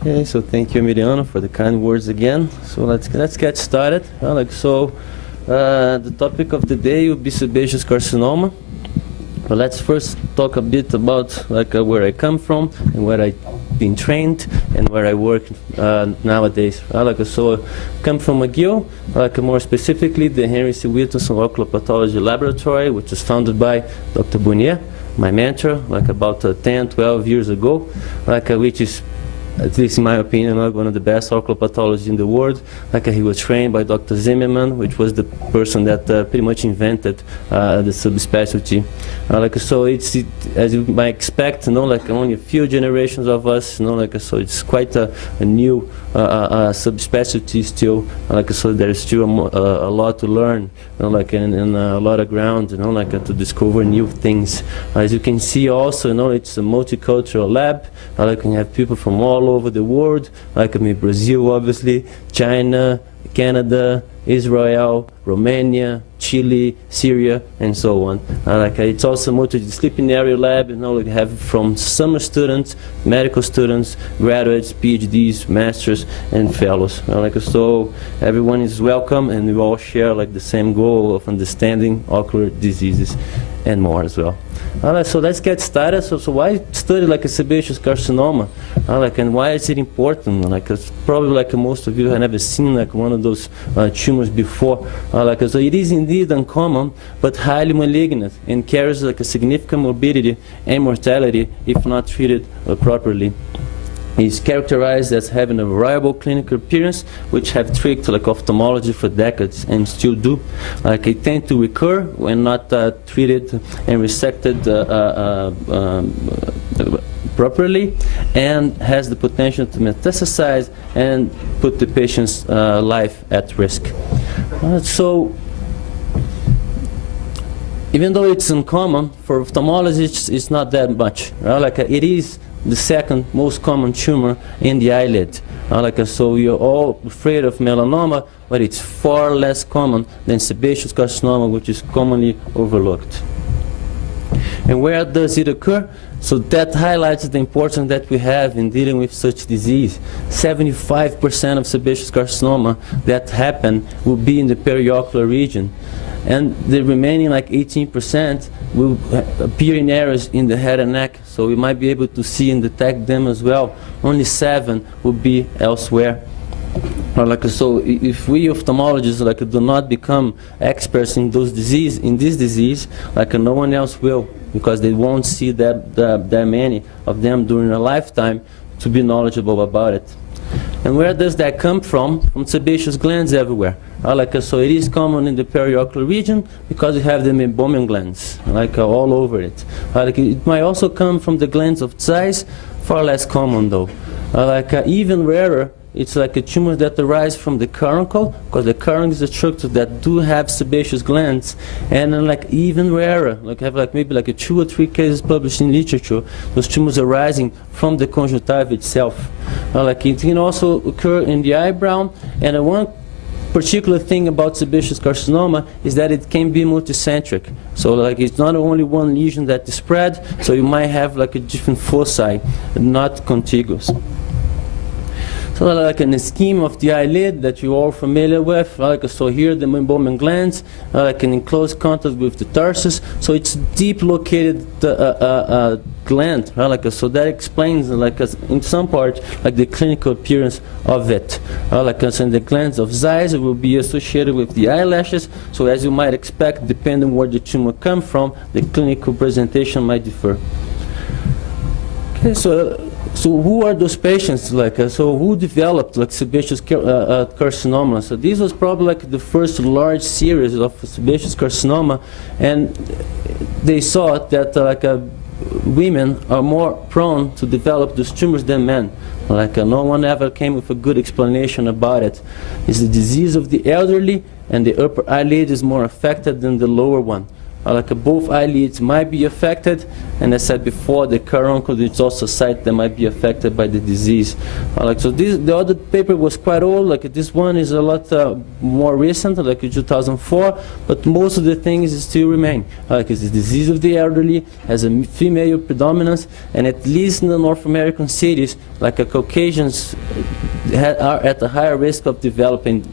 Okay, so thank you, Emiliano, for the kind words again. So let's get started. The topic of the day will be sebaceous carcinoma. But let's first talk a bit about where I come from and where I've been trained and where I work nowadays. So I come from McGill, more specifically the Henry C. Witelson Ocular Pathology Laboratory, which was founded by Dr. Burnier, my mentor, about 10, 12 years ago, which is, at least in my opinion, one of the best ocular pathologists in the world. He was trained by Dr. Zimmerman, which was the person that pretty much invented the subspecialty. So it's, as you might expect, only a few generations of us, so it's quite a new subspecialty still. So there's still a lot to learn, and a lot of ground, to discover new things. As you can see also, it's a multicultural lab. You can have people from all over the world, Brazil, obviously, China, Canada, Israel, Romania, Chile, Syria, and so on. It's also a multidisciplinary lab. We have from summer students, medical students, graduates, PhDs, masters, and fellows. So everyone is welcome, and we all share the same goal of understanding ocular diseases and more as well. So let's get started. So why study a sebaceous carcinoma? And why is it important? It's probably most of you have never seen one of those tumors before. So it is indeed uncommon, but highly malignant, and carries a significant morbidity and mortality if not treated properly. It's characterized as having a variable clinical appearance, which have tricked ophthalmology for decades and still do. It tend to recur when not treated and resected properly, and has the potential to metastasize and put the patient's life at risk. So even though it's uncommon, for ophthalmologists it's not that much. It is the second most common tumor in the eyelid. So you're all afraid of melanoma, but it's far less common than sebaceous carcinoma, which is commonly overlooked. And where does it occur? So that highlights the importance that we have in dealing with such disease. 75% of sebaceous carcinoma that happen will be in the periocular region. And the remaining 18% will appear in areas in the head and neck, so we might be able to see and detect them as well. Only 7 will be elsewhere. So if we ophthalmologists do not become experts in this disease, no one else will, because they won't see that many of them during a lifetime to be knowledgeable about it. And where does that come from? From sebaceous glands everywhere. So it is common in the periocular region because you have the meibomian glands, all over it. It might also come from the glands of size, far less common though. Even rarer, it's a tumor that arise from the caruncle, because the caruncle is a structure that do have sebaceous glands, and then even rarer, have maybe 2 or 3 cases published in literature, those tumors arising from the conjunctiva itself. It can also occur in the eyebrow, and one particular thing about sebaceous carcinoma is that it can be multicentric. So it's not only one lesion that is spread, so you might have a different foci, not contiguous. So an scheme of the eyelid that you're all familiar with, so here the meibomian glands, in close contact with the tarsus, so it's deep located gland, so that explains in some part the clinical appearance of it. So in the glands of Zeiss will be associated with the eyelashes, so as you might expect, depending where the tumor comes from, the clinical presentation might differ. Okay, so who are those patients? So who developed sebaceous carcinoma? So this was probably the first large series of sebaceous carcinoma, and they saw that women are more prone to develop these tumors than men. No one ever came with a good explanation about it. It's the disease of the elderly, and the upper eyelid is more affected than the lower one. like both eyelids might be affected, and as I said before, the caruncle is also a site that might be affected by the disease. So the other paper was quite old, like this one is a lot more recent, like in 2004, but most of the things still remain. Like it's the disease of the elderly, has a female predominance, and at least in the North American cities, like Caucasians are at a higher risk of developing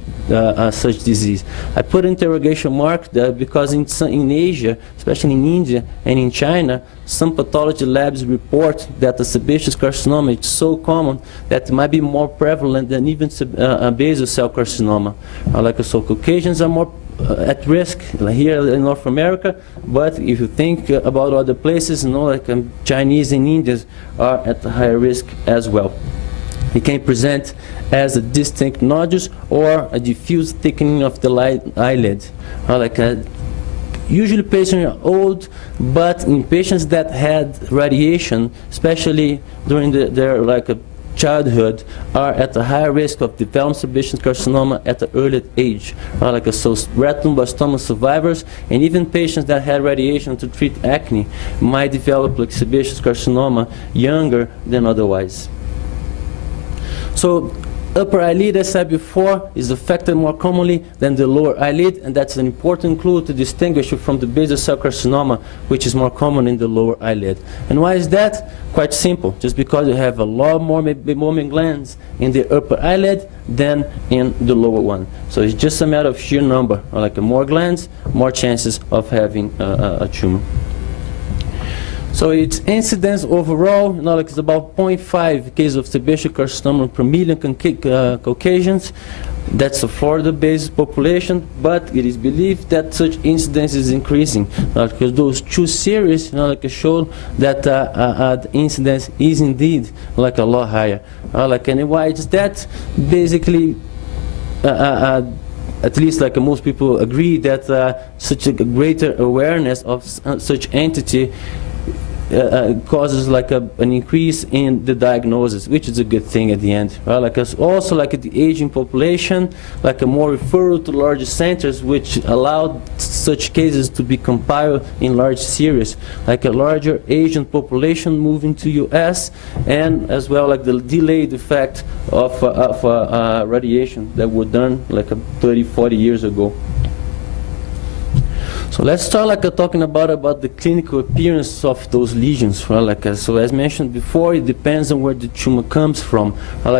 such disease. I put interrogation mark there because in Asia, especially in India and in China, some pathology labs report that the sebaceous carcinoma is so common that it might be more prevalent than even basal cell carcinoma. So Caucasians are more at risk here in North America, but if you think about other places, Chinese and Indians are at a higher risk as well. It can present as a distinct nodules or a diffuse thickening of the eyelid. Usually patients are old, but in patients that had radiation, especially during their childhood, are at a higher risk of developing sebaceous carcinoma at an early age. So retinoblastoma survivors and even patients that had radiation to treat acne might develop sebaceous carcinoma younger than otherwise. So upper eyelid, as I said before, is affected more commonly than the lower eyelid, and that's an important clue to distinguish it from the basal cell carcinoma, which is more common in the lower eyelid. And why is that? Quite simple, just because you have a lot more meibomian glands in the upper eyelid than in the lower one. So it's just a matter of sheer number, more glands, more chances of having a tumor. So its incidence overall, it's about 0.5 cases of sebaceous carcinoma per million Caucasians. That's a Florida-based population, but it is believed that such incidence is increasing because those two series, show that the incidence is indeed a lot higher. And why is that? Basically, at least most people agree that such a greater awareness of such entity causes an increase in the diagnosis, which is a good thing at the end. Also the aging population, a more referral to larger centers, which allowed such cases to be compiled in large series, a larger Asian population moving to US, and as well the delayed effect of radiation that were done 30, 40 years ago. So let's start talking about the clinical appearance of those lesions. So as mentioned before, it depends on where the tumor comes from.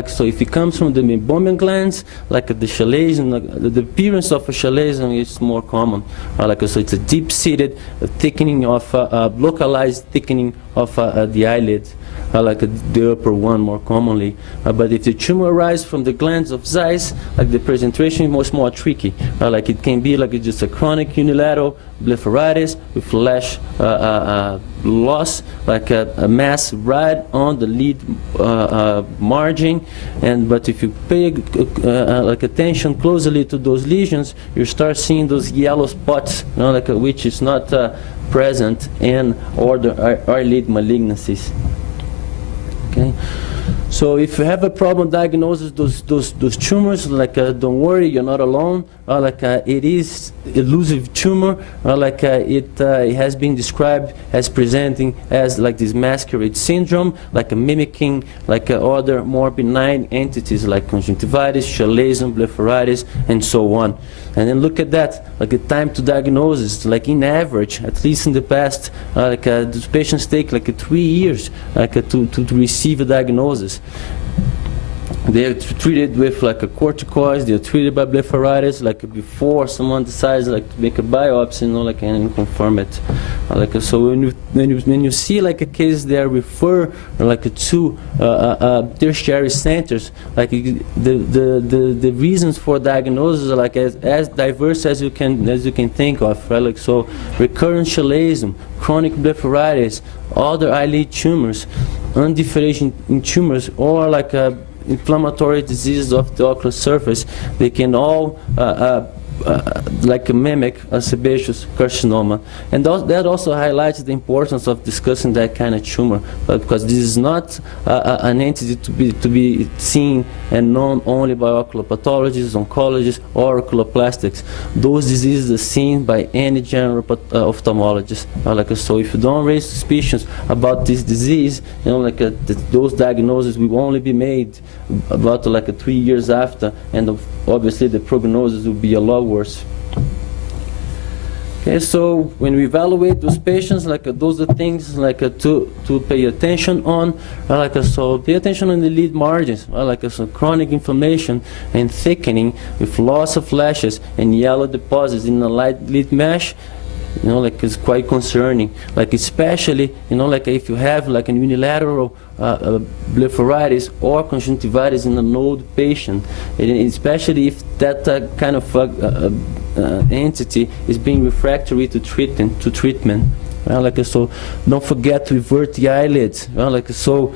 So if it comes from the meibomian glands, the chalazion, the appearance of a chalazion is more common. So it's a deep-seated thickening of localized thickening of the eyelid. The upper one more commonly. But if the tumor arises from the glands of Zeiss, the presentation is much more tricky. It can be just a chronic unilateral blepharitis with flash loss, a mass right on the lid margin. But if you pay attention closely to those lesions, you start seeing those yellow spots, which is not present in other eyelid malignancies. Okay. So if you have a problem diagnosing those tumors, don't worry, you're not alone. It is elusive tumor. It has been described as presenting as this masquerade syndrome, mimicking other more benign entities like conjunctivitis, chalazion, blepharitis, and so on. And then look at that, the time to diagnosis, in average, at least in the past, those patients take 3 years to receive a diagnosis. They are treated with corticoids. They are treated by blepharitis before someone decides to make a biopsy, and confirm it. So when you see a case there refer to tertiary centers, the reasons for diagnosis are as diverse as you can think of. So recurrent chalazion, chronic blepharitis, other eyelid tumors, undifferentiated tumors, or inflammatory diseases of the ocular surface, they can all like mimic a sebaceous carcinoma. And that also highlights the importance of discussing that kind of tumor, because this is not an entity to be seen and known only by ocular pathologists, oncologists, or oculoplastics. Those diseases are seen by any general ophthalmologist. So if you don't raise suspicions about this disease, those diagnoses will only be made about 3 years after, and obviously the prognosis will be a lot worse. Okay, so when we evaluate those patients, those are things to pay attention on. So pay attention on the lid margins. So chronic inflammation and thickening with loss of lashes and yellow deposits in the light lid mesh. It's quite concerning. Especially, if you have an unilateral blepharitis or conjunctivitis in a node patient, and especially if that kind of entity is being refractory to treatment. So don't forget to invert the eyelids. So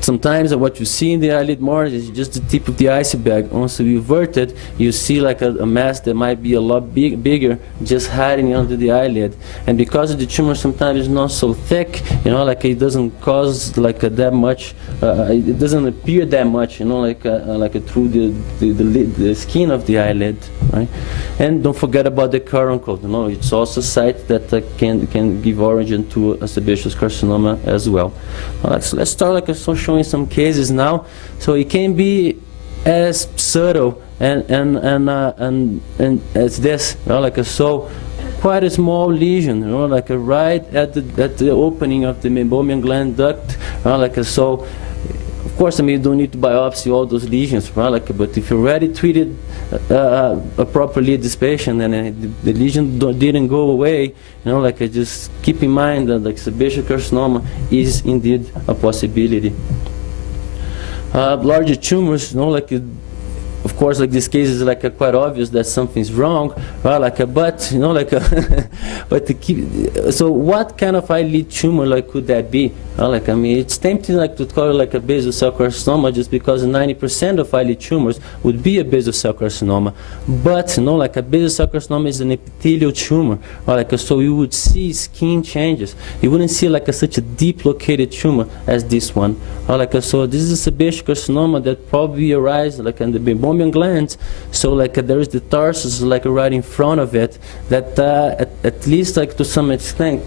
sometimes what you see in the eyelid margin is just the tip of the iceberg. Once you invert it, you see a mass that might be a lot bigger just hiding under the eyelid. And because the tumor sometimes is not so thick, it doesn't cause that much, it doesn't appear that much, through the skin of the eyelid, right? And don't forget about the caruncle. It's also a site that can give origin to a sebaceous carcinoma as well. Let's start showing some cases now. So it can be as subtle and as this, so quite a small lesion, right at the opening of the meibomian gland duct, so. Of course, you don't need to biopsy all those lesions, but if you already treated properly this patient and the lesion didn't go away, just keep in mind that sebaceous carcinoma is indeed a possibility. Larger tumors, of course, this case is quite obvious that something's wrong, but but so what kind of eyelid tumor could that be? It's tempting to call it a basal cell carcinoma just because 90% of eyelid tumors would be a basal cell carcinoma. But a basal cell carcinoma is an epithelial tumor, so you would see skin changes. You wouldn't see such a deep located tumor as this one. So this is a sebaceous carcinoma that probably arises in the meibomian glands. So there is the tarsus right in front of it that at least to some extent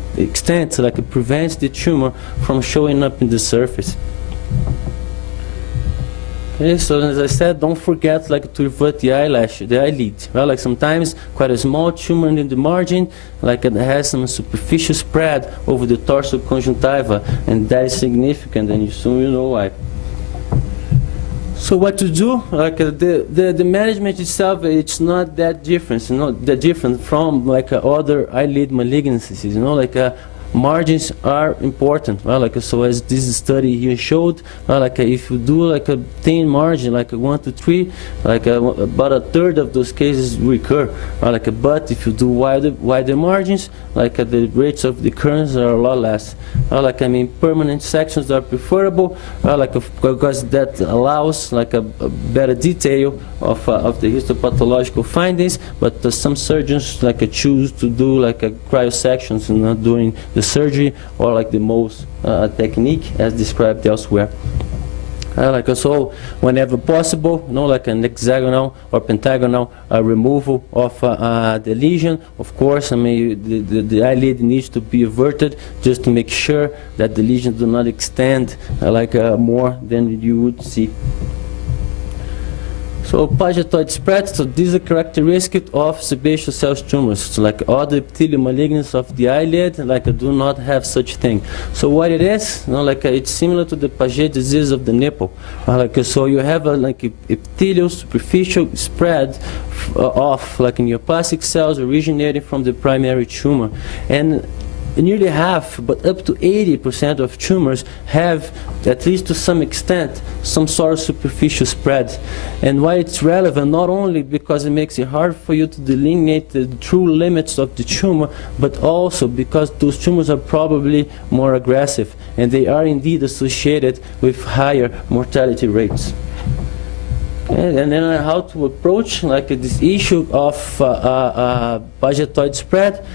prevents the tumor from showing up in the surface. Okay, so as I said, don't forget to invert the eyelid. Sometimes quite a small tumor in the margin, it has some superficial spread over the tarsal conjunctiva, and that is significant, and soon you know why. So what to do? The management itself, it's not that different, that different from other eyelid malignancies. Margins are important. So as this study here showed, if you do a thin margin, 1 to 3, about a third of those cases recur. But if you do wider margins, the rates of recurrence are a lot less. Permanent sections are preferable, because that allows a better detail of the histopathological findings. But some surgeons choose to do cryosections during the surgery, or the Mohs technique as described elsewhere. So whenever possible, an hexagonal or pentagonal removal of the lesion. Of course, the eyelid needs to be averted just to make sure that the lesions do not extend more than you would see. So Pagetoid Spread, so this is a characteristic of sebaceous cell tumors. So other epithelial malignancies of the eyelid, do not have such thing. So what it is, it's similar to the Paget disease of the nipple. So you have epithelial superficial spread of neoplastic cells originating from the primary tumor. And nearly half, but up to 80% of tumors have, at least to some extent, some sort of superficial spread. And why it's relevant, not only because it makes it hard for you to delineate the true limits of the tumor, but also because those tumors are probably more aggressive, and they are indeed associated with higher mortality rates. Okay, and then how to approach like this issue of Pagetoid spread.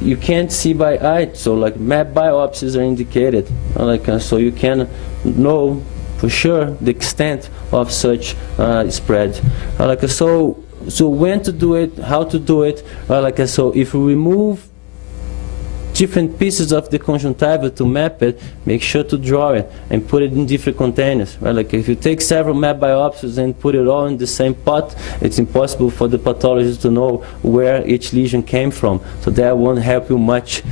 You can't see by eye, so like map biopsies are indicated. So you can know for sure the extent of such spread. So when to do it, how to do it. So if we remove different pieces of the conjunctiva to map it, make sure to draw it and put it in different containers. Right? Like if you take several map biopsies and put it all in the same pot, it's impossible for the pathologist to know where each lesion came from. So that won't help you much.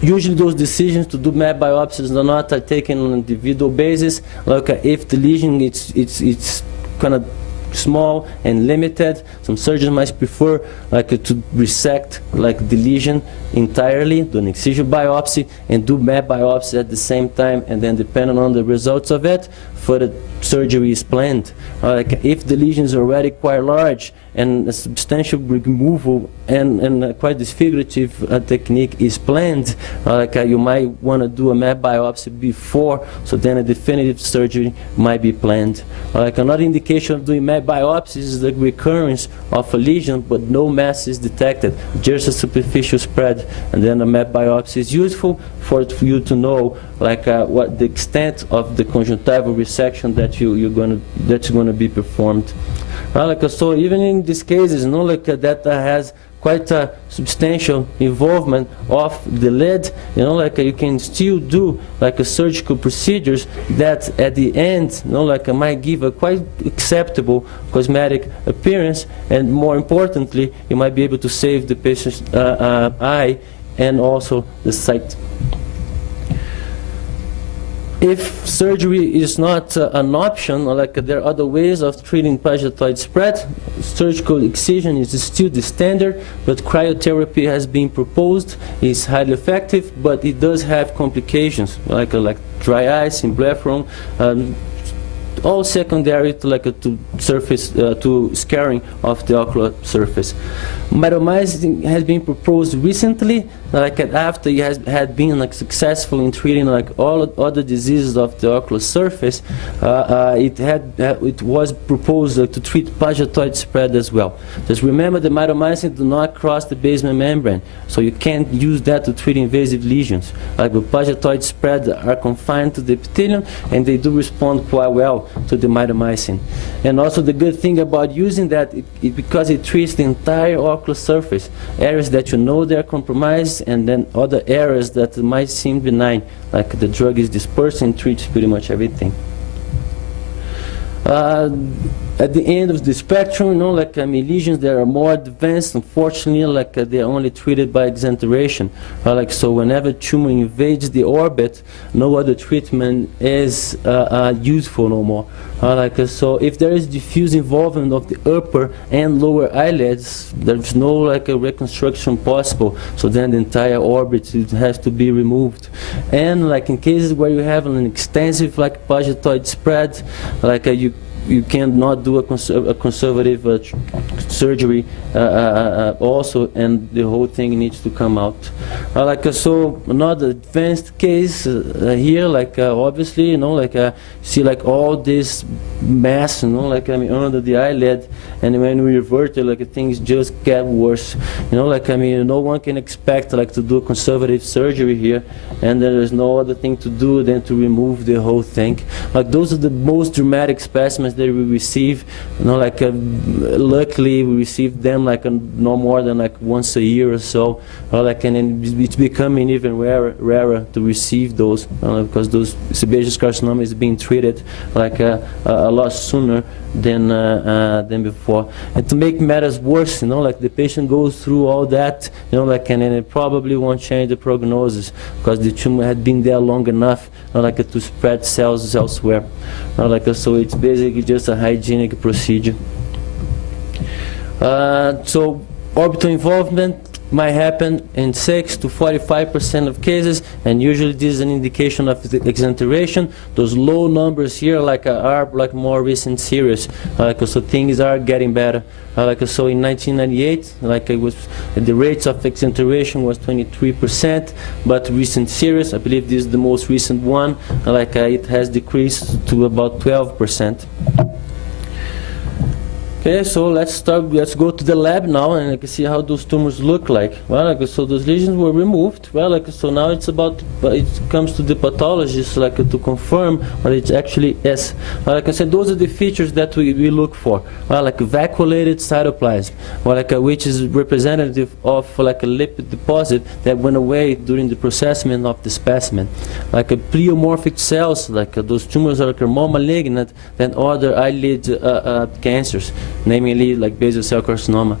Usually those decisions to do map biopsies or not are taken on an individual basis. Like if the lesion it's kind of small and limited, some surgeons might prefer to resect the lesion entirely, do an excision biopsy and do map biopsy at the same time, and then depending on the results of it, further surgery is planned. If the lesion is already quite large and a substantial removal and quite disfigurative technique is planned, you might want to do a map biopsy before, so then a definitive surgery might be planned. Another indication of doing map biopsies is the recurrence of a lesion, but no mass is detected, just a superficial spread, and then a map biopsy is useful for you to know what the extent of the conjunctival resection that that's going to be performed. So even in these cases, that has quite a substantial involvement of the lid, you can still do a surgical procedures that at the end, might give a quite acceptable cosmetic appearance, and more importantly, you might be able to save the patient's eye and also the sight. If surgery is not an option, there are other ways of treating Pagetoid spread. Surgical excision is still the standard, but cryotherapy has been proposed. It's highly effective, but it does have complications, like dry eyes, blepharon, all secondary to surface to scarring of the ocular surface. Mitomycin has been proposed recently, after it had been successful in treating all other diseases of the ocular surface. It was proposed to treat Pagetoid spread as well. Just remember, the mitomycin do not cross the basement membrane, so you can't use that to treat invasive lesions. The Pagetoid spread are confined to the epithelium, and they do respond quite well to the mitomycin. And also the good thing about using that, because it treats the entire ocular surface, areas that they're compromised, and then other areas that might seem benign, the drug is dispersed and treats pretty much everything. At the end of the spectrum, lesions that are more advanced, unfortunately, they're only treated by exenteration. So whenever tumor invades the orbit, no other treatment is useful no more. So if there is diffuse involvement of the upper and lower eyelids, there's no a reconstruction possible. So then the entire orbit has to be removed. And in cases where you have an extensive Pagetoid spread, you cannot do a conservative surgery also, and the whole thing needs to come out. So another advanced case here, obviously, see all this mass, under the eyelid, and when we revert it, things just get worse. No one can expect to do a conservative surgery here, and there is no other thing to do than to remove the whole thing. Those are the most dramatic specimens that we receive. Luckily we receive them no more than once a year or so. And it's becoming even rarer to receive those, because those sebaceous carcinoma is being treated a lot sooner than before. And to make matters worse, the patient goes through all that, and it probably won't change the prognosis, because the tumor had been there long enough, to spread cells elsewhere. So it's basically just a hygienic procedure. So orbital involvement, might happen in 6 to 45% of cases, and usually this is an indication of the exenteration. Those low numbers here are like more recent series. So things are getting better. So in 1998, it was the rates of exenteration was 23%, but recent series, I believe this is the most recent one, it has decreased to about 12%. Okay, so let's go to the lab now and see how those tumors look like. Well, so those lesions were removed. Well, so now it comes to the pathologist to confirm what it actually is. Like I said, those are the features that we look for. Well, vacuolated cytoplasm, which is representative of a lipid deposit that went away during the processing of the specimen. Pleomorphic cells, those tumors are more malignant than other eyelid cancers, namely basal cell carcinoma.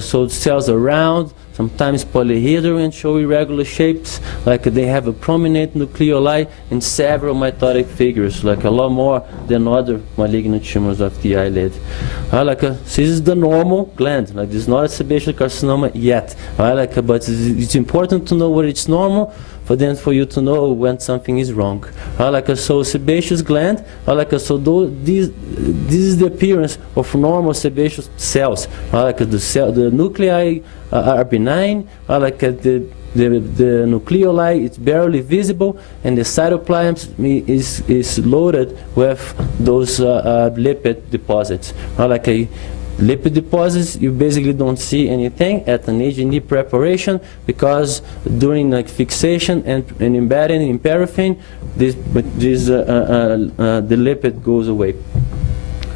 So cells are round, sometimes polyhedral and show irregular shapes, they have a prominent nucleoli and several mitotic figures, a lot more than other malignant tumors of the eyelid. This is the normal gland, this is not a sebaceous carcinoma yet, but it's important to know what it's normal, for you to know when something is wrong. So sebaceous gland, so this is the appearance of normal sebaceous cells. The nuclei are benign, the nucleoli is barely visible, and the cytoplasm is loaded with those lipid deposits. Lipid deposits, you basically don't see anything at an H&E preparation, because during fixation and embedding in paraffin, the lipid goes away.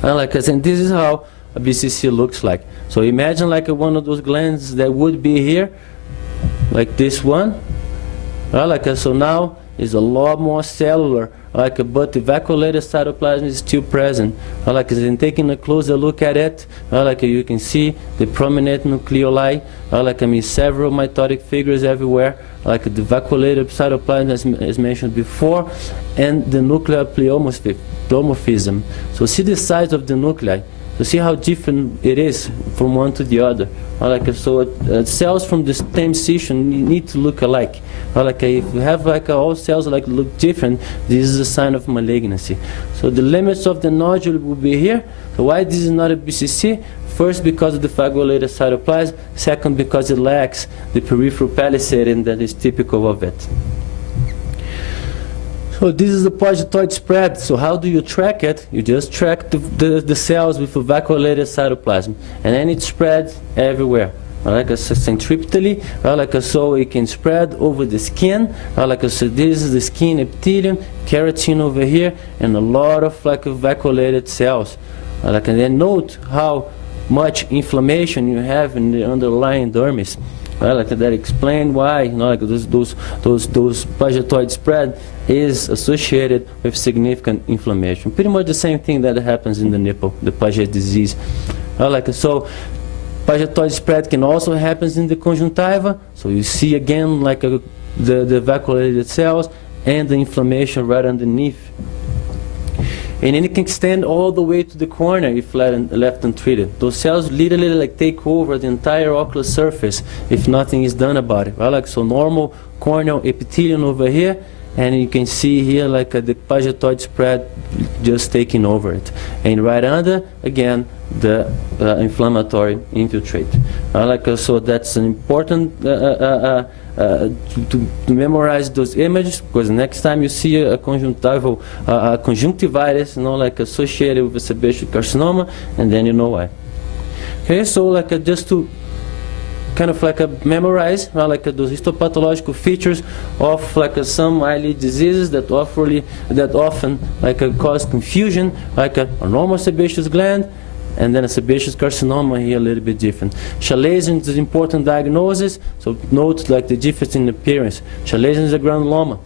And this is how a BCC looks like. So imagine one of those glands that would be here, like this one. So now is a lot more cellular, but the vacuolated cytoplasm is still present. And taking a closer look at it, you can see the prominent nucleoli, several mitotic figures everywhere, the vacuolated cytoplasm as mentioned before, and the nuclear pleomorphism. So see the size of the nuclei. So see how different it is from one to the other. So cells from the same section need to look alike. If you have all cells look different, this is a sign of malignancy. So the limits of the nodule will be here. So why this is not a BCC? First, because of the vacuolated cytoplasm. Second, because it lacks the peripheral palisading that is typical of it. So this is the Pagetoid spread. So how do you track it? You just track the cells with a vacuolated cytoplasm, and then it spreads everywhere. Centripetally, so it can spread over the skin. So this is the skin epithelium, keratin over here, and a lot of vacuolated cells. And then note how much inflammation you have in the underlying dermis. That explain why those Pagetoid spread is associated with significant inflammation. Pretty much the same thing that happens in the nipple, the Paget disease. So Pagetoid spread can also happen in the conjunctiva. So you see again the vacuolated cells and the inflammation right underneath. And then it can extend all the way to the cornea if left untreated. Those cells literally take over the entire ocular surface if nothing is done about it. So normal corneal epithelium over here, and you can see here the Pagetoid spread just taking over it. And right under, again, the inflammatory infiltrate. So that's an important to memorize those images, because next time you see a conjunctival conjunctivitis, associated with a sebaceous carcinoma, and then you know why. Okay, so just to kind of memorize those histopathological features of some eyelid diseases that often cause confusion, a normal sebaceous gland, and then a sebaceous carcinoma here a little bit different. Chalazion is an important diagnosis, so note the difference in appearance. Chalazion is a granuloma.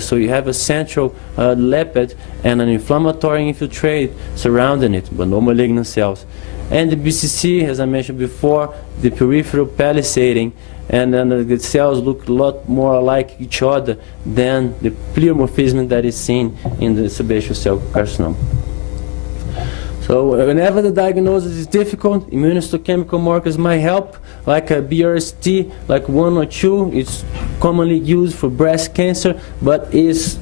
So you have a central lipid and an inflammatory infiltrate surrounding it, but no malignant cells. And the BCC, as I mentioned before, the peripheral palisading, and then the cells look a lot more alike each other than the pleomorphism that is seen in the sebaceous cell carcinoma. So whenever the diagnosis is difficult, immunohistochemical markers might help. like a BRST, like 1 or 2, it's commonly used for breast cancer, but is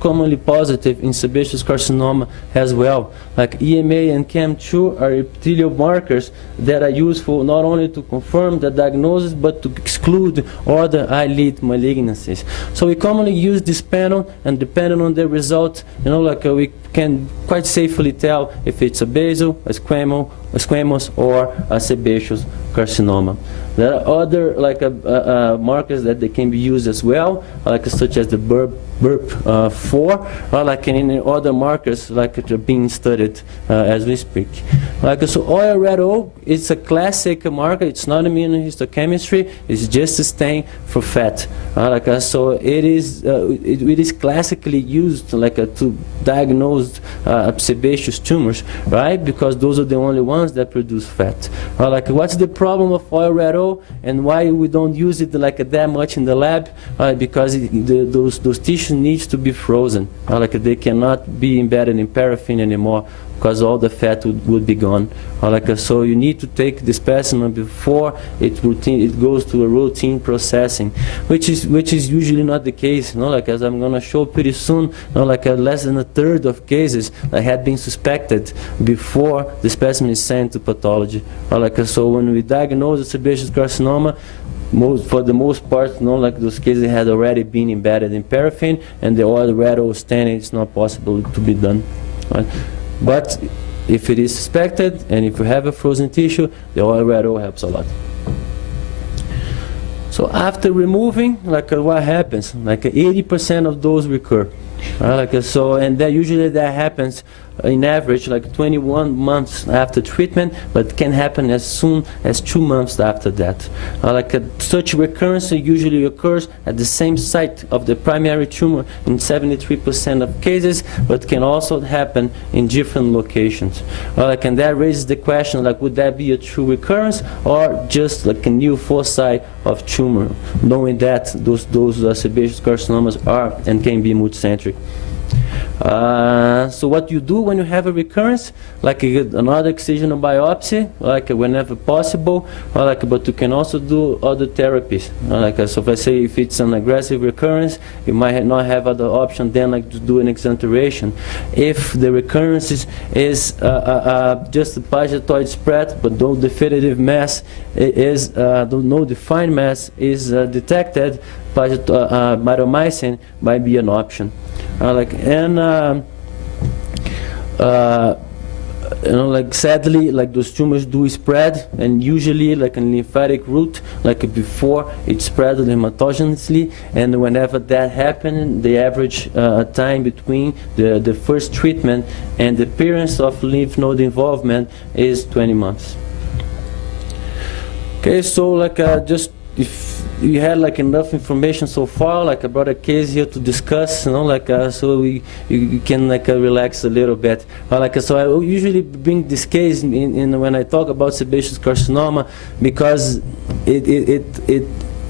commonly positive in sebaceous carcinoma as well. Like EMA and CAM2 are epithelial markers that are useful not only to confirm the diagnosis, but to exclude other eyelid malignancies. So we commonly use this panel, and depending on the result, like we can quite safely tell if it's a basal, a squamous, or a sebaceous carcinoma. There are other markers that they can be used as well, such as the BURP4, or like in other markers that are being studied as we speak. So oil red O is a classic marker. It's not immunohistochemistry. It's just a stain for fat. So it is classically used to diagnose sebaceous tumors, right? Because those are the only ones that produce fat. What's the problem of oil red O, and why we don't use it that much in the lab? Because those tissues needs to be frozen. They cannot be embedded in paraffin anymore, because all the fat would be gone. So you need to take the specimen before it goes to a routine processing, which is usually not the case. As I'm going to show pretty soon, less than a third of cases had been suspected before the specimen is sent to pathology. So when we diagnose a sebaceous carcinoma, for the most part, those cases had already been embedded in paraffin, and the oil red O staining is not possible to be done. Right? But if it is suspected, and if you have a frozen tissue, the oil red O helps a lot. So after removing, what happens? 80% of those recur. And usually that happens in average 21 months after treatment, but can happen as soon as 2 months after that. Such recurrence usually occurs at the same site of the primary tumor in 73% of cases, but can also happen in different locations. And that raises the question, would that be a true recurrence, or just a new foci of tumor, knowing that those sebaceous carcinomas are and can be multicentric. So what you do when you have a recurrence, you get another excisional biopsy, whenever possible, but you can also do other therapies. So if I say if it's an aggressive recurrence, you might not have other option then to do an exenteration. If the recurrence is just a Pagetoid spread, but no definitive mass no defined mass is detected, mitomycin might be an option. Sadly, those tumors do spread, and usually a lymphatic route, before it spread hematogenously, and whenever that happens, the average time between the first treatment and the appearance of lymph node involvement is 20 months. Okay, so just if you had enough information so far, I brought a case here to discuss, so you can relax a little bit. So I usually bring this case in when I talk about sebaceous carcinoma, because it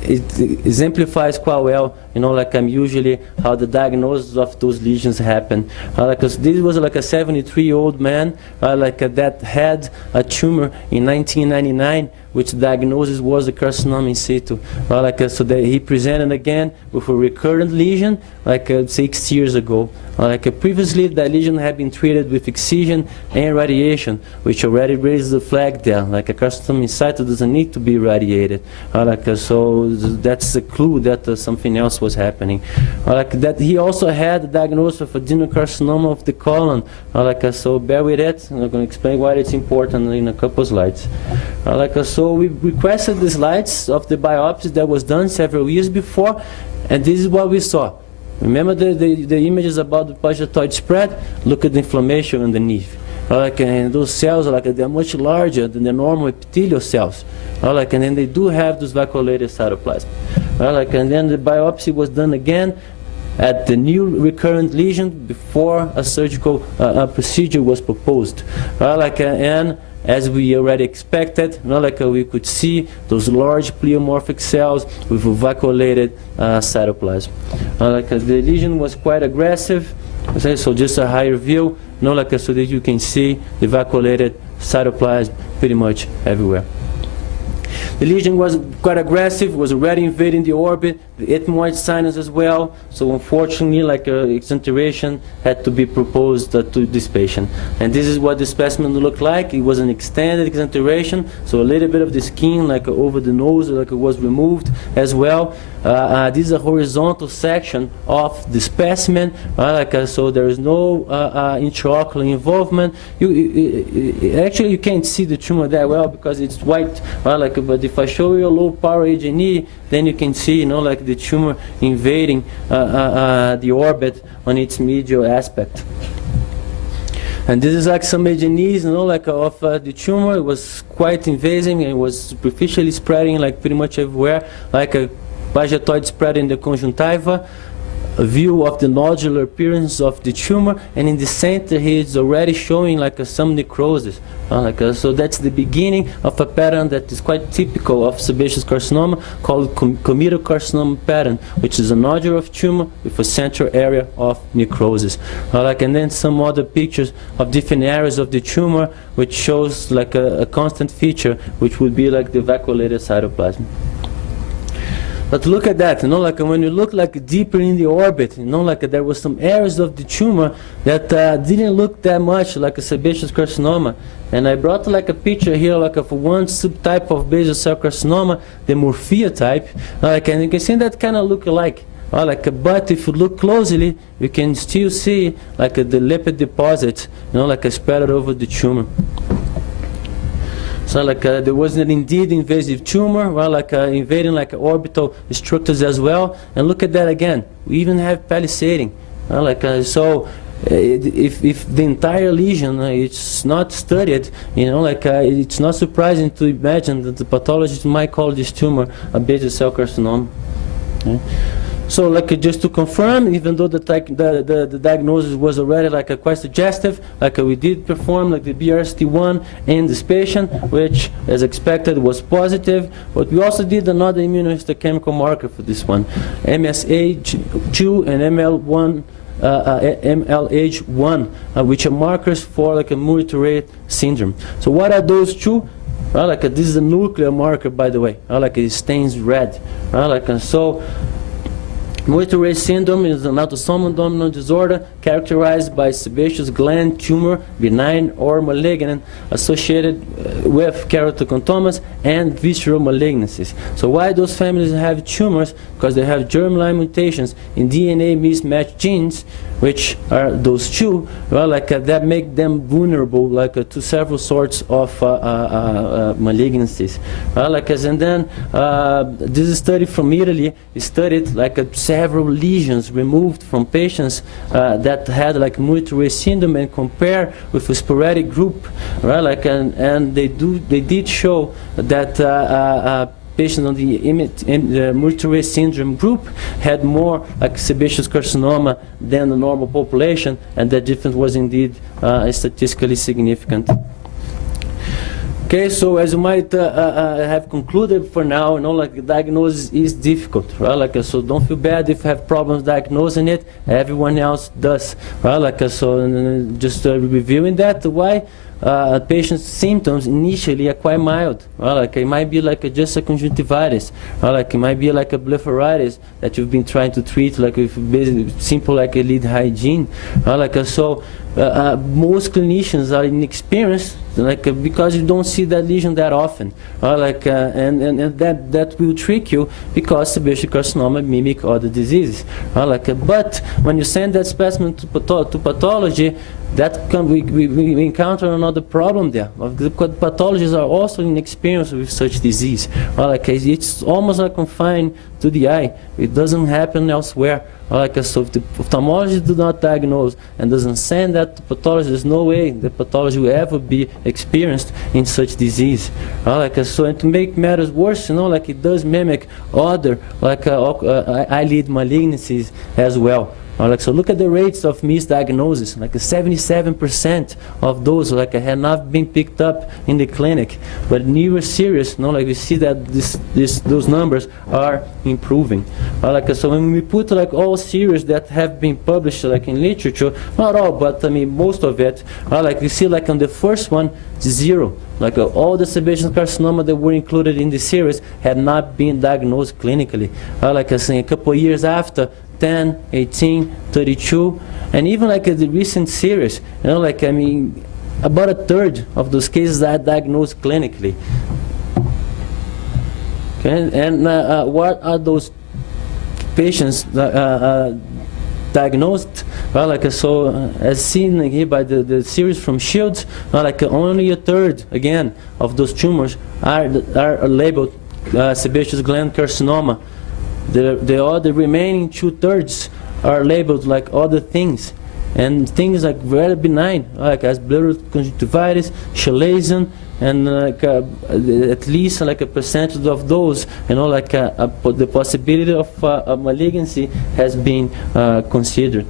exemplifies quite well, usually how the diagnosis of those lesions happen. Because this was a 73-year-old man, that had a tumor in 1999, which diagnosis was a carcinoma in situ. So that he presented again with a recurrent lesion 6 years ago. Previously, that lesion had been treated with excision and radiation, which already raised the flag there. A carcinoma in situ doesn't need to be radiated. So that's a clue that something else was happening. That he also had a diagnosis of adenocarcinoma of the colon. So bear with it. I'm going to explain why it's important in a couple slides. So we requested the slides of the biopsy that was done several years before, and this is what we saw. Remember the images about the Pagetoid spread? Look at the inflammation underneath. And those cells they're much larger than the normal epithelial cells. And then they do have those vacuolated cytoplasm. And then the biopsy was done again at the new recurrent lesion before a surgical procedure was proposed. And as we already expected, we could see those large pleomorphic cells with vacuolated cytoplasm. The lesion was quite aggressive, so just a higher view, so that you can see the vacuolated cytoplasm pretty much everywhere. The lesion was quite aggressive, was already invading the orbit, the ethmoid sinus as well. So unfortunately, like exenteration had to be proposed to this patient. And this is what the specimen looked like. It was an extended exenteration, so a little bit of the skin, like over the nose, like it was removed as well. This is a horizontal section of the specimen, so there is no intraocular involvement. Actually, you can't see the tumor that well because it's white, but if I show you a low power H&E, then you can see, like the tumor invading the orbit on its medial aspect. And this is like some H&Es, of the tumor. It was quite invasive, and it was superficially spreading like pretty much everywhere, like a Pagetoid spread in the conjunctiva, a view of the nodular appearance of the tumor, and in the center here it's already showing like some necrosis. So that's the beginning of a pattern that is quite typical of sebaceous carcinoma, called comedal carcinoma pattern, which is a nodule of tumor with a central area of necrosis. And then some other pictures of different areas of the tumor, which shows like a constant feature, which would be like the vacuolated cytoplasm. But look at that, when you look like deeper in the orbit, there was some areas of the tumor that didn't look that much like a sebaceous carcinoma. And I brought like a picture here of one subtype of basal cell carcinoma, the Morphea type, and you can see that kind of look alike. But if you look closely, you can still see like the lipid deposit, spread over the tumor. So there was an indeed invasive tumor, invading like orbital structures as well. And look at that again. We even have palisading. If the entire lesion it's not studied, it's not surprising to imagine that the pathologist might call this tumor a basal cell carcinoma. Okay. So just to confirm, even though the diagnosis was already quite suggestive, we did perform the BRCT1 in this patient, which as expected was positive, but we also did another immunohistochemical marker for this one, MSH2 and MLH1, which are markers for a Muir-Torre syndrome. So what are those two? This is a nuclear marker, by the way. It stains red. So Muir-Torre syndrome is an autosomal dominant disorder characterized by sebaceous gland tumor, benign or malignant, associated with keratocontomas and visceral malignancies. So why those families have tumors? Because they have germline mutations in DNA mismatch genes, which are those two, that make them vulnerable to several sorts of malignancies. And then this study from Italy studied several lesions removed from patients that had Muir-Torre syndrome and compare with a sporadic group, and they did show that patients on the Muir-Torre syndrome group had more sebaceous carcinoma than the normal population, and that difference was indeed statistically significant. Okay, so as you might have concluded for now, the diagnosis is difficult, so don't feel bad if you have problems diagnosing it. Everyone else does, so just reviewing that, why? Patient's symptoms initially are quite mild. It might be just a conjunctivitis. It might be a blepharitis that you've been trying to treat with simple eyelid hygiene. So most clinicians are inexperienced because you don't see that lesion that often. And that will trick you because sebaceous carcinoma mimic other diseases. But when you send that specimen to pathology, we encounter another problem there. Because pathologists are also inexperienced with such disease. It's almost confined to the eye. It doesn't happen elsewhere. So if the ophthalmologist does not diagnose and doesn't send that to pathologist, there's no way the pathologist will ever be experienced in such disease. So and to make matters worse, it does mimic other eyelid malignancies as well. Like, so look at the rates of misdiagnosis. Like 77% of those like had not been picked up in the clinic, but newer serious. Like we see that those numbers are improving. Like, so when we put like all series that have been published like in literature, not all, but I mean most of it, like we see like on the first one, 0. Like all the sebaceous carcinoma that were included in the series had not been diagnosed clinically. Like I say, a couple of years after, 10, 18, 32, and even like the recent series, like I mean, about a third of those cases are diagnosed clinically. Okay, and what are those patients diagnosed? Well, like so, as seen here by the series from Shields, like only a third, again, of those tumors are labeled sebaceous gland carcinoma. The remaining 2/3 are labeled like other things, and things like very benign, like as blurred conjunctivitis, chalazion, and like at least like a percentage of those, like the possibility of a malignancy has been considered.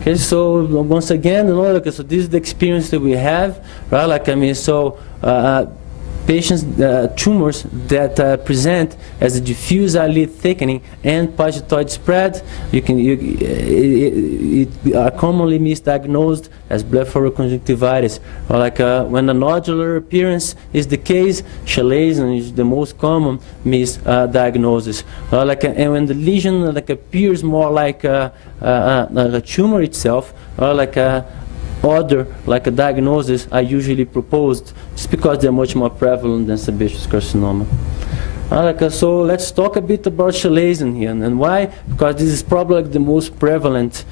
Okay, so once again, like, so this is the experience that we have, right? Like I mean, so patients, tumors that present as a diffuse eyelid thickening and pagetoid spread, are commonly misdiagnosed as blepharoconjunctivitis. Or like when a nodular appearance is the case, chalazion is the most common misdiagnosis. Like and when the lesion like appears more like a tumor itself, or like other like a diagnosis are usually proposed just because they're much more prevalent than sebaceous carcinoma. So let's talk a bit about chalazion here, and why? Because this is probably like the most prevalent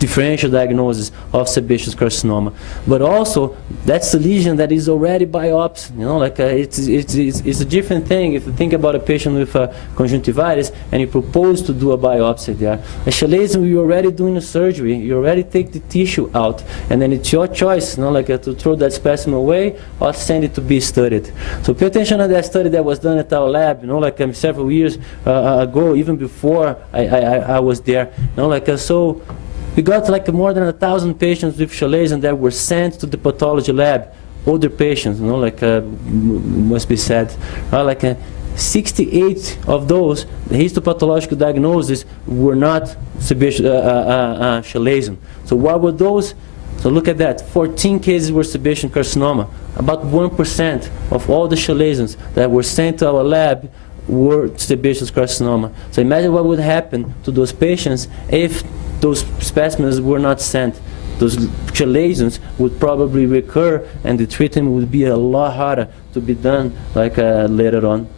differential diagnosis of sebaceous carcinoma. But also, that's a lesion that is already biopsied. Like it's a different thing if you think about a patient with conjunctivitis and you propose to do a biopsy there. A chalazion, you're already doing a surgery, you already take the tissue out, and then it's your choice, like to throw that specimen away or send it to be studied. So pay attention to that study that was done at our lab, like several years ago, even before I was there. So we got like more than 1,000 patients with chalazion that were sent to the pathology lab, older patients, like must be said. 68 of those, the histopathological diagnoses were not sebaceous chalazion. So what were those? So look at that, 14 cases were sebaceous carcinoma. About 1% of all the chalazions that were sent to our lab were sebaceous carcinoma. So imagine what would happen to those patients if those specimens were not sent. Those chalazions would probably recur, and the treatment would be a lot harder to be done like later on.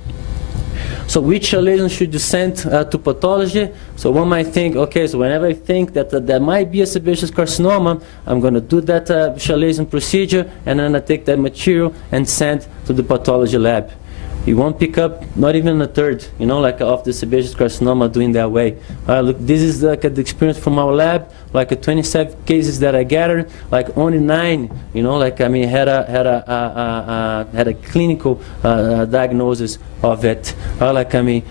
So which chalazion should you send to pathology? So one might think, okay, so whenever I think that there might be a sebaceous carcinoma, I'm going to do that chalazion procedure, and then I take that material and send to the pathology lab. You won't pick up not even a third, like of the sebaceous carcinoma doing that way. Look, this is like the experience from our lab, like 27 cases that I gathered, like only 9, like I mean had a clinical diagnosis of it. Like I mean,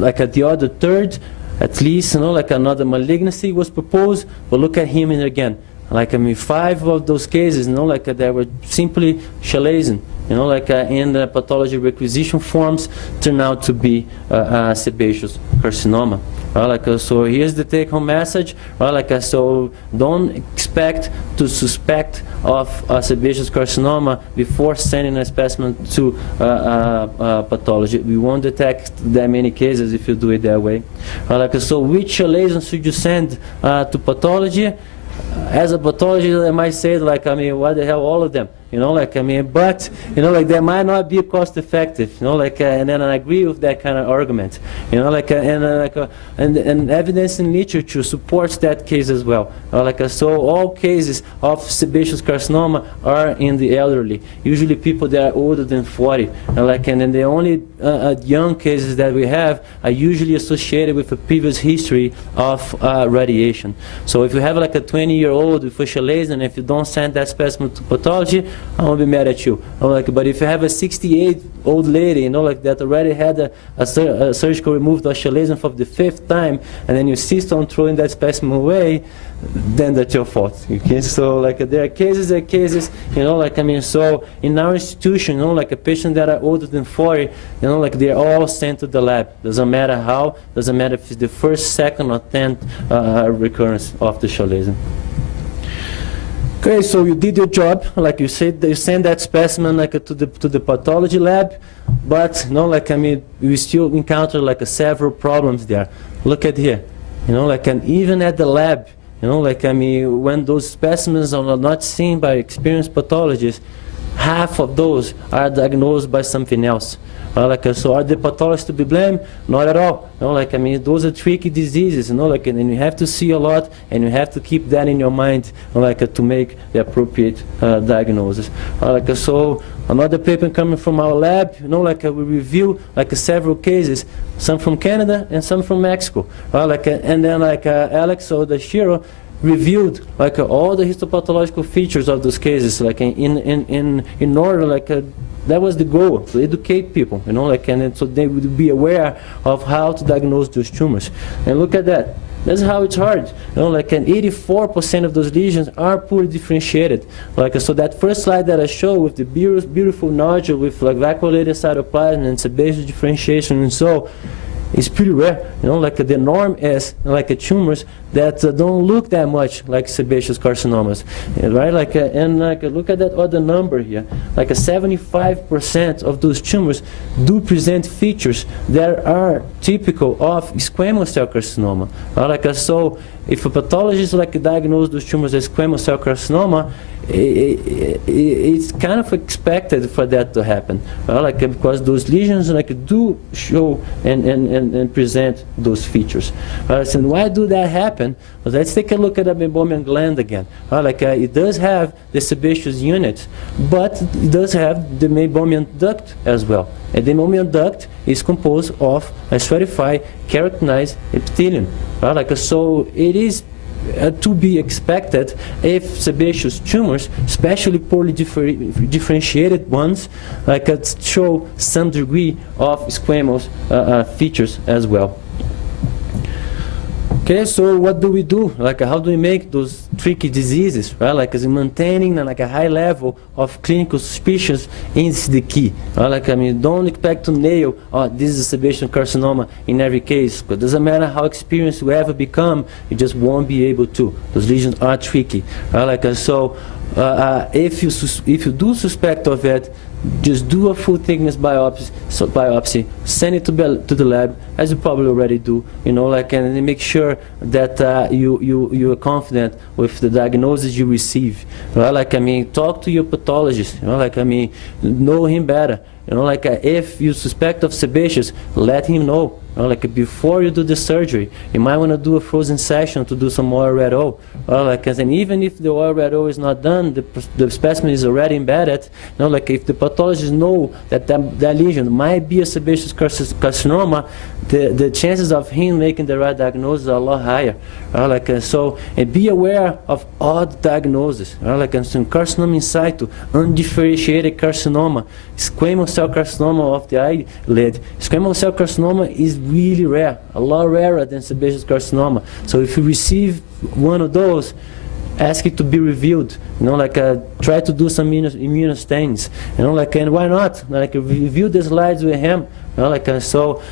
like at the other third, at least, like another malignancy was proposed. But look at him again. Like I mean, 5 of those cases, like they were simply chalazion, like in the pathology requisition forms, turn out to be sebaceous carcinoma. So here's the take-home message. So don't expect to suspect of sebaceous carcinoma before sending a specimen to pathology. We won't detect that many cases if you do it that way. So which chalazion should you send to pathology? As a pathologist, I might say, like, I mean, what the hell, all of them, like, I mean, but, like, they might not be cost effective, like, and then I agree with that kind of argument, like, and evidence in literature supports that case as well. So all cases of sebaceous carcinoma are in the elderly, usually people that are older than 40, and then the only young cases that we have are usually associated with a previous history of radiation. So if you have like a 20-year-old with a chalazion, if you don't send that specimen to pathology, I won't be mad at you. But if you have a 68-old lady, that already had a surgical removed chalazion for the 5th time, and then you insist on throwing that specimen away, then that's your fault. Okay, so there are cases, so in our institution, a patient that are older than 40, they're all sent to the lab. Doesn't matter how, doesn't matter if it's the 1st, 2nd, or 10th recurrence of the chalazion. Okay, so you did your job, like you said, you send that specimen to the pathology lab, but we still encounter several problems there. Look at here, and even at the lab, when those specimens are not seen by experienced pathologists, half of those are diagnosed by something else. So are the pathologists to be blamed? Not at all. Those are tricky diseases, and you have to see a lot, and you have to keep that in your mind, to make the appropriate diagnosis. So another paper coming from our lab, we review several cases, some from Canada and some from Mexico. And then Alex or the Shiro reviewed all the histopathological features of those cases, in order that was the goal, to educate people, and so they would be aware of how to diagnose those tumors. And look at that. That's how it's hard. 84% of those lesions are poorly differentiated. So that first slide that I showed with the beautiful nodule with vacuolated cytoplasm and sebaceous differentiation and so, it's pretty rare. The norm is tumors that don't look that much like sebaceous carcinomas, right? And look at that other number here. 75% of those tumors do present features that are typical of squamous cell carcinoma. So if a pathologist diagnose those tumors as squamous cell carcinoma, it's kind of expected for that to happen, because those lesions do show and present those features. So why do that happen? Well, let's take a look at the meibomian gland again. It does have the sebaceous unit, but it does have the meibomian duct as well. And the meibomian duct is composed of a stratified keratinized epithelium. So it is to be expected if sebaceous tumors, especially poorly differentiated ones, show some degree of squamous features as well. Okay, so what do we do? How do we make those tricky diseases, right? Maintaining a high level of clinical suspicions is the key. Don't expect to nail, this is a sebaceous carcinoma in every case, because it doesn't matter how experienced you ever become, you just won't be able to. Those lesions are tricky. So if you do suspect of it, just do a full thickness biopsy, send it to the lab, as you probably already do, and make sure that you are confident with the diagnosis you receive. Talk to your pathologist, know him better. If you suspect of sebaceous, let him know. Before you do the surgery, you might want to do a frozen session to do some oil red O. And even if the oil red O is not done, the specimen is already embedded. If the pathologist know that lesion might be a sebaceous carcinoma, the chances of him making the right diagnosis are a lot higher. So, and be aware of odd diagnoses. So carcinoma in situ, undifferentiated carcinoma, squamous cell carcinoma of the eyelid. Squamous cell carcinoma is really rare, a lot rarer than sebaceous carcinoma. So if you receive one of those, ask it to be reviewed. Try to do some immunostains. And why not? Review the slides with him. So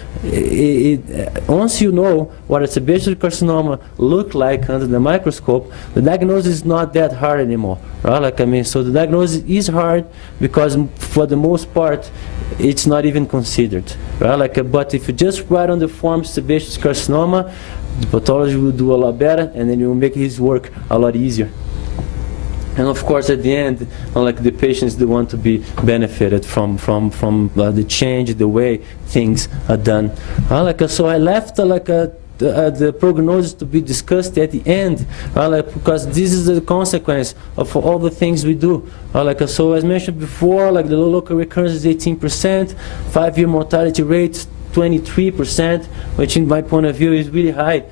once you know what a sebaceous carcinoma look like under the microscope, the diagnosis is not that hard anymore. So the diagnosis is hard because for the most part it's not even considered. But if you just write on the form sebaceous carcinoma, the pathologist will do a lot better, and then it will make his work a lot easier. And of course, at the end, the patient is the one to be benefited from the change, the way things are done. So I left the prognosis to be discussed at the end, because this is the consequence of all the things we do. So as mentioned before, the local recurrence is 18%, 5-year mortality rate 23%, which in my point of view is really high.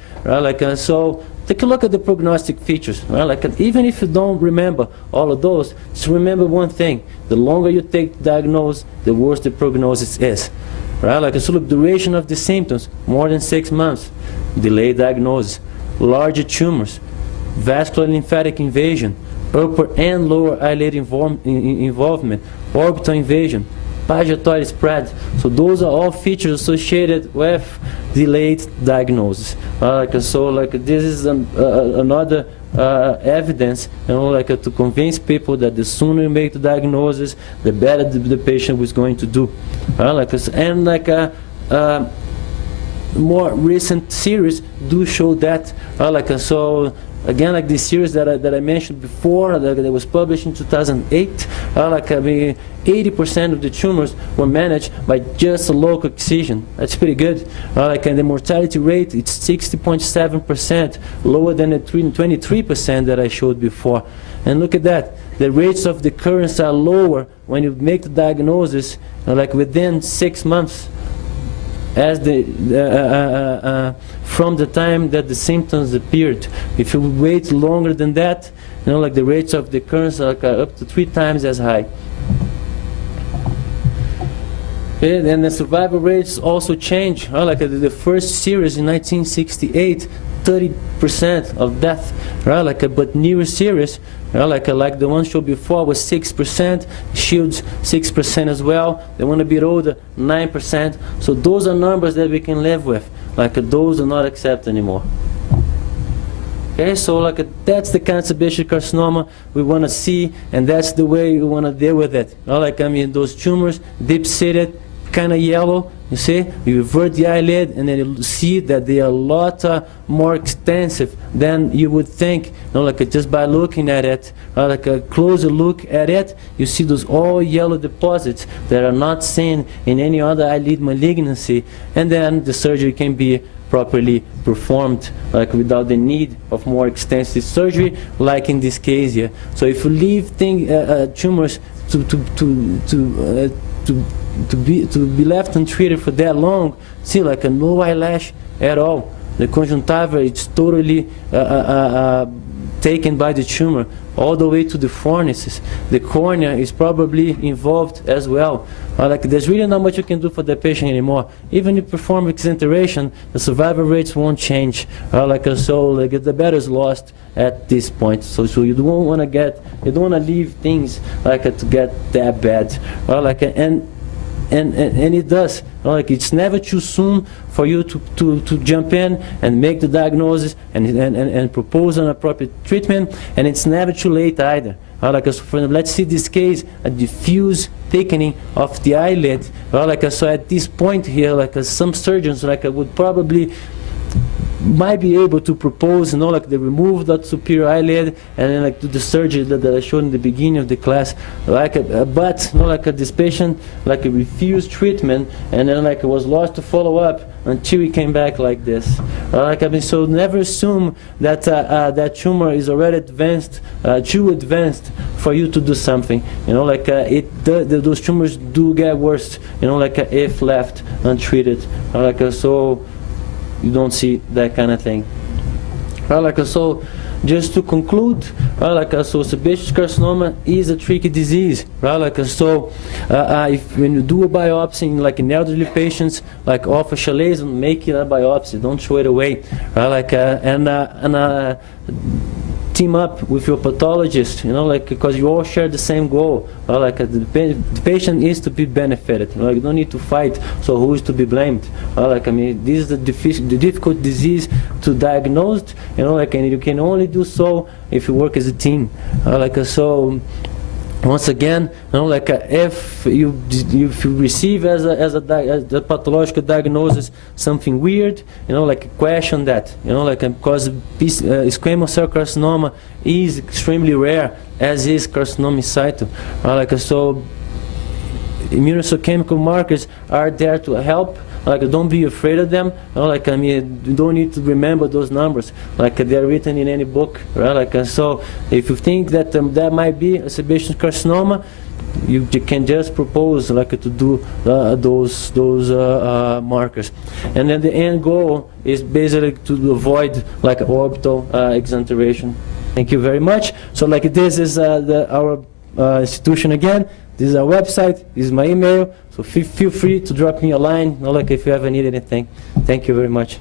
So take a look at the prognostic features, right? Like, even if you don't remember all of those, just remember one thing: the longer you take to diagnose, the worse the prognosis is, right? Like, so look, duration of the symptoms, more than 6 months, delayed diagnosis, larger tumors, vascular lymphatic invasion, upper and lower eyelid involvement, orbital invasion, Pagetoid spread. So those are all features associated with delayed diagnosis. This is another evidence, to convince people that the sooner you make the diagnosis, the better the patient is going to do. More recent series do show that. Again, like this series that I mentioned before, that was published in 2008, 80% of the tumors were managed by just a local excision. That's pretty good. And the mortality rate, it's 60.7%, lower than the 23% that I showed before. And look at that. The rates of recurrence are lower when you make the diagnosis, within 6 months, as from the time that the symptoms appeared. If you wait longer than that, the rates of recurrence are up to 3 times as high. And the survival rates also change. The first series in 1968, 30% of death, but newer series, like the one showed before, was 6%, Shields 6% as well. The one a bit older, 9%. So those are numbers that we can live with. Those are not accepted anymore. Okay, so that's the kind of sebaceous carcinoma we want to see, and that's the way we want to deal with it. Those tumors, deep-seated, kind of yellow, you see, you invert the eyelid, and then you see that they are a lot more extensive than you would think. Just by looking at it, a closer look at it, you see those all yellow deposits that are not seen in any other eyelid malignancy, and then the surgery can be properly performed, without the need of more extensive surgery, like in this case here. So if you leave tumors to be left untreated for that long, see, no eyelash at all. The conjunctiva is totally taken by the tumor, all the way to the fornices. The cornea is probably involved as well. There's really not much you can do for the patient anymore. Even if you perform exenteration, the survival rates won't change. The battle is lost at this point. So you don't want to leave things to get that bad. And it does. It's never too soon for you to jump in and make the diagnosis and propose an appropriate treatment, and it's never too late either. Let's see this case, a diffuse thickening of the eyelid. So at this point here, some surgeons would probably might be able to propose, the remove that superior eyelid and then do the surgery that I showed in the beginning of the class. But this patient refused treatment, and then was lost to follow up until he came back like this. So never assume that that tumor is already advanced, too advanced for you to do something. Those tumors do get worse. If left untreated. So you don't see that kind of thing. So just to conclude, so sebaceous carcinoma is a tricky disease. If when you do a biopsy in elderly patients, offer chalets, make it a biopsy. Don't throw it away. Team up with your pathologist, because you all share the same goal. The patient is to be benefited. You don't need to fight. So who is to be blamed? This is the difficult disease to diagnose. And you can only do so if you work as a team. So. Once again, if you receive as a pathological diagnosis something weird, question that, because squamous cell carcinoma is extremely rare, as is carcinoma in situ. So immunohistochemical markers are there to help. Don't be afraid of them. You don't need to remember those numbers. They're written in any book. So if you think that that might be a sebaceous carcinoma, you can just propose like to do those markers, and then the end goal is basically to avoid like orbital exenteration. Thank you very much. So like this is our institution again. This is our website. This is my email. So feel free to drop me a line, like if you ever need anything. Thank you very much.